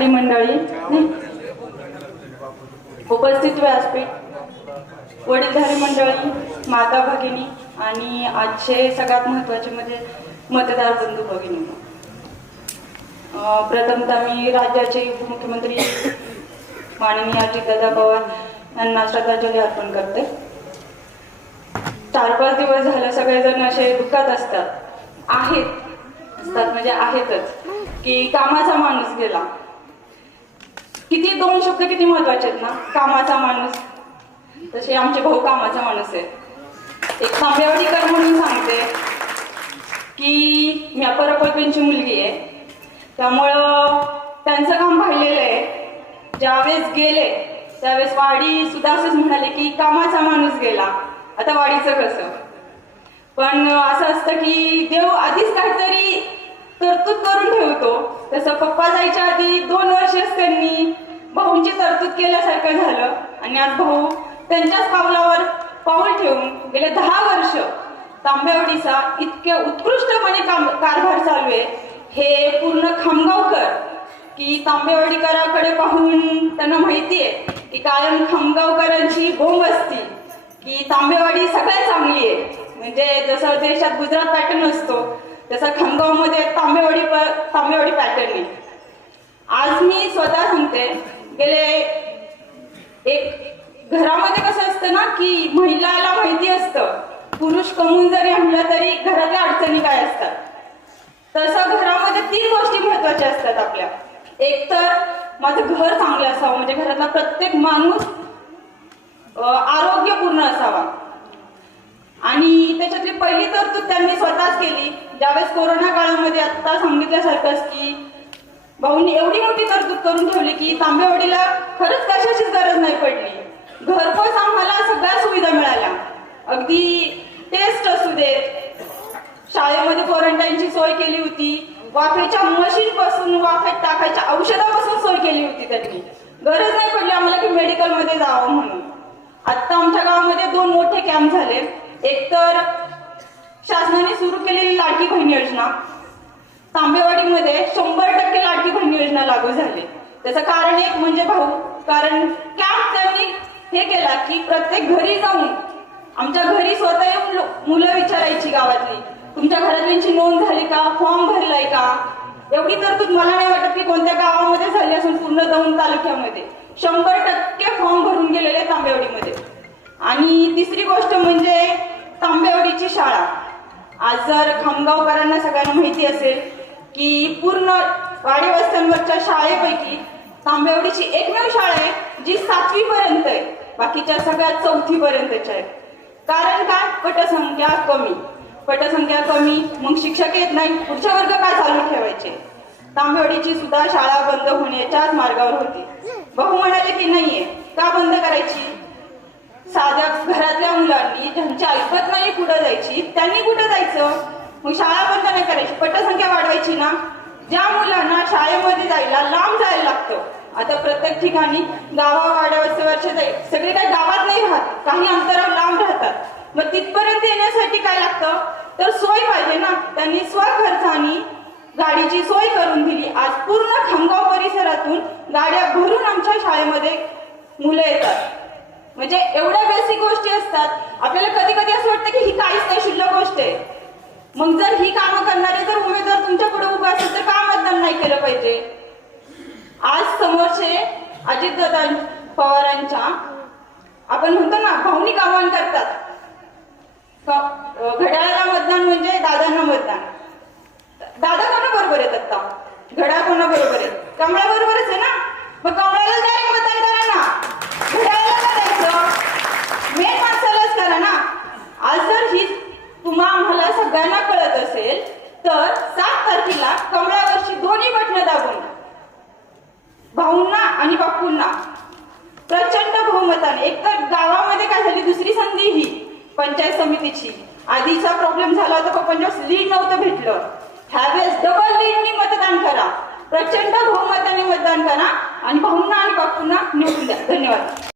पदाधिकारी मंडळी, उपस्थित व्यासपीठ, वडीलधारी मंडळी, माता भगिनी आणि आजचे सगळ्यात महत्त्वाचे म्हणजे मतदार बंधू भगिनी, प्रथमतः मी राज्याचे उपमुख्यमंत्री माननीय अजितदादा पवार यांना श्रद्धांजली अर्पण करते. 4-5 दिवस झाले सगळेजण असे दुःखात असतात म्हणजे आहेतच की कामाचा माणूस गेला. किती 2 शब्द किती महत्वाचे आहेत ना, कामाचा माणूस. तसे आमचे भाऊ कामाचा माणूस आहे. एक तांबेवाडीकर म्हणून सांगते की मी परपल्पींची मुलगी आहे, त्यामुळं त्यांचं काम पाहिलेलं आहे. ज्यावेळेस गेले त्यावेळेस वाडी सुद्धा असंच म्हणाले की कामाचा माणूस गेला, आता वाडीचं कसं. पण असं असतं की देव आधीच काहीतरी तरतूद करून ठेवतो. तसं पप्पा जायच्या आधी 2 वर्षच त्यांनी भाऊंची तरतूद केल्यासारखं झालं आणि आज भाऊ त्यांच्याच पावलावर पाऊल ठेवून गेले 10 वर्ष तांबेवाडीचा इतक्या उत्कृष्टपणे कारभार चालू आहे. हे पूर्ण खामगावकर की तांबेवाडीकराकडे पाहून त्यांना माहिती आहे की कायम खामगावकरांची बोंब असती की तांबेवाडी सगळ्यात चांगली आहे. म्हणजे जसं देशात गुजरात पॅटर्न असतो तसा खामगावमध्ये तांबेवाडी पॅटर्न आहे. आज मी स्वतः सांगते, गेले एक घरामध्ये कसं असतं ना की महिलाला माहिती असतं पुरुष कमवून जरी आणलं तरी घरातल्या अडचणी काय असतात. तसं घरामध्ये 3 गोष्टी महत्वाच्या असतात आपल्या. एक तर माझं घर चांगलं असावं, म्हणजे घरातला प्रत्येक माणूस आरोग्यपूर्ण असावा. आणि त्याच्यातली पहिली तरतूद त्यांनी स्वतःच केली ज्यावेळेस कोरोना काळामध्ये आता सांगितल्यासारखंच की भाऊंनी एवढी मोठी तरतूद करून ठेवली की तांबेवाडीला खरंच कशाचीच गरज नाही पडली. घरपोच आम्हाला सगळ्या सुविधा मिळाल्या. अगदी टेस्ट असू देत, शाळेमध्ये क्वारंटाईनची सोय केली होती, वाफेच्या मशीन पासून वाफेत टाकायच्या औषधापासून सोय केली होती. त्यांनी गरज नाही पडली आम्हाला की मेडिकलमध्ये जावं म्हणून. आता आमच्या गावामध्ये 2 मोठे कॅम्प झाले. एक तर शासनाने सुरू केलेली लाडकी बहीण योजना, तांबेवाडीमध्ये 100% लाडकी बहीण योजना लागू झाली. त्याचं कारण एक म्हणजे भाऊ, कारण कॅम्प त्यांनी हे केला की प्रत्येक घरी जाऊन आमच्या घरी स्वतः येऊन मुलं विचारायची गावातली, तुमच्या घरातल्यांची नोंद झाली का, फॉर्म भरलाय का. एवढी तरतूद मला नाही वाटत की कोणत्या गावामध्ये झाली असून पूर्ण दौंड तालुक्यामध्ये 100% फॉर्म भरून गेलेले तांबेवाडीमध्ये. आणि तिसरी गोष्ट म्हणजे तांबेवाडीची शाळा. आज जर खामगावकरांना सगळ्यांना माहिती असेल की पूर्ण वाडी वस्त्यांवरच्या शाळेपैकी तांबेवाडीची एकमेव शाळा आहे जी 7वी पर्यंत आहे, बाकीच्या सगळ्या 4थी पर्यंतच्या आहेत. कारण काय, पटसंख्या कमी, मग शिक्षक येत नाही, पुढच्या वर्ग काय चालू ठेवायचे. तांबेवाडीची सुद्धा शाळा बंद होण्याच्याच मार्गावर होती. भाऊ म्हणाले की नाहीये, का बंद करायची. साध्या घरातल्या मुलांनी ज्यांची ऐकत नाही पुढे जायची त्यांनी कुठं जायचं. मग शाळा बंद नाही करायची, पटसंख्या वाढवायची ना. ज्या मुलांना शाळेमध्ये जायला लांब जायला लागतं, आता प्रत्येक ठिकाणी गावावाड्यावरचे सगळे काही गावात नाही राहत, काही अंतरावर लांब राहतात. मग तिथपर्यंत येण्यासाठी काय लागतं तर सोय पाहिजे ना. त्यांनी स्वखर्चाने गाडीची सोय करून दिली. आज पूर्ण खामगाव परिसरातून गाड्या भरून आमच्या शाळेमध्ये मुलं येतात. म्हणजे एवढ्या बेसिक गोष्टी असतात. आपल्याला कधी कधी असं वाटतं की ही काहीच नाही, शुल्लक गोष्ट आहे. मग जर ही कामं करणारे जर उमेदवार तुमच्या पुढे उभा असेल तर का मतदान नाही केलं पाहिजे. आज समोरचे अजितदादा पवारांच्या आपण म्हणतो ना भावनिक आवाहन करतात, घड्याळाला मतदान म्हणजे दादांना मतदान. दादा कोणाबरोबर आहेत आता, घड्याळ कोणाबरोबर आहे, कमळाबरोबरच आहे ना. मग कमळाला डायरेक्ट मतदान करा ना, घड्याळाला करायचं, मेन माणसालाच करा ना. आज जर ही आम्हाला सगळ्यांना कळत असेल तर 7 तारखेला कमळावरची दोन्ही बटणं दाबून भाऊंना आणि बापूंना प्रचंड बहुमताने, एक तर गावामध्ये काय झाली दुसरी संधी ही पंचायत समितीची. आधीचा प्रॉब्लेम झाला होता पंचायत लीड नव्हतं भेटलं, ह्यावेळेस डबल लीडनी मतदान करा, प्रचंड बहुमताने मतदान करा आणि भाऊंना आणि बापूंना निवडून द्या. धन्यवाद.